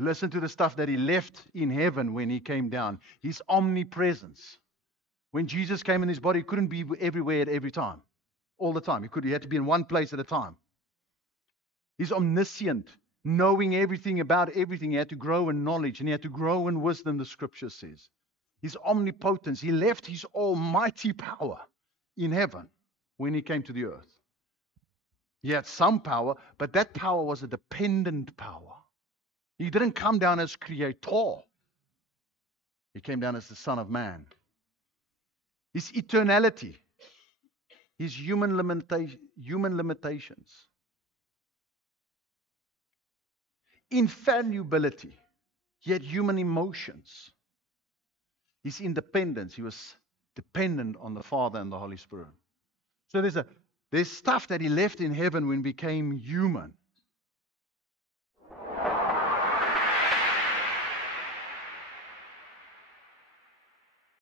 Listen to the stuff that he left in heaven when he came down. His omnipresence. When Jesus came in his body, he couldn't be everywhere at every time, all the time. He had to be in one place at a time. He's omniscient, knowing everything about everything. He had to grow in knowledge and he had to grow in wisdom, the scripture says. His omnipotence. He left his almighty power in heaven when he came to the earth. He had some power, but that power was a dependent power. He didn't come down as creator. He came down as the Son of Man. His eternality, his human limitations, infallibility, he had human emotions, his independence, he was dependent on the Father and the Holy Spirit. So there's stuff that he left in heaven when he became human.